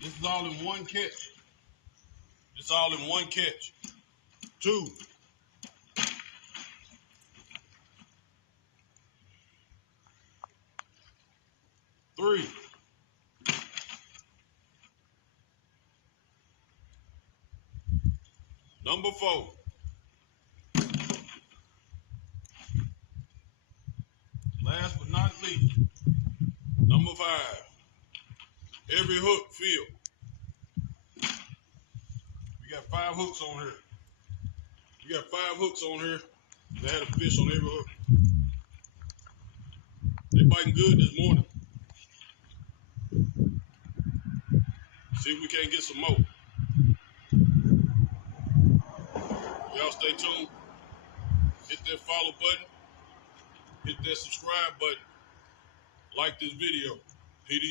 This is all in one catch. It's all in one catch. 2. Three. Number 4. Last but not least, number 5. Every hook filled. We got 5 hooks on here. We got 5 hooks on here. They had a fish on every hook. They biting good this morning. See if we can't get some more. Y'all stay tuned. Hit that follow button. Hit that subscribe button. Like this video. PDC.